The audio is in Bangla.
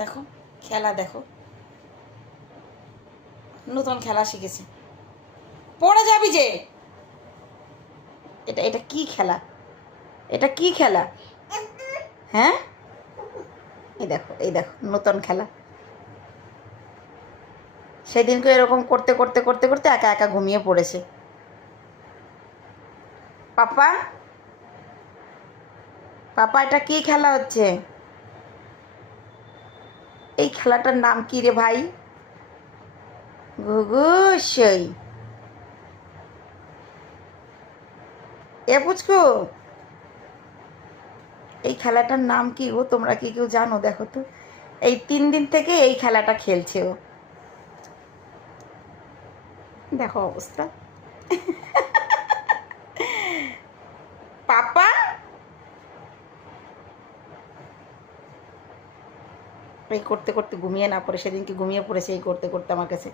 দেখো খেলা, দেখো নতুন খেলা শিখেছে। পড়ে যাবি যে। এটা এটা কি খেলা? এটা কি খেলা? হ্যাঁ, এই দেখো, এই দেখো নতুন খেলা। সেদিনকে এরকম করতে করতে করতে করতে একা একা ঘুমিয়ে পড়েছে। পাপা, পাপা এটা কি খেলা হচ্ছে? এই খেলাটার নাম কি রে ভাই? ঘুঘুসই। এ পুচকু, এই খেলাটার নাম কি গো? তোমরা কি কেউ জানো? দেখো তো, এই 3 দিন থেকে এই খেলাটা খেলছে ও। দেখো অবস্থা। পাপা, এই করতে করতে ঘুমিয়ে না পড়ে, সেদিনকে ঘুমিয়ে পড়েছে এই করতে করতে আমার কাছে।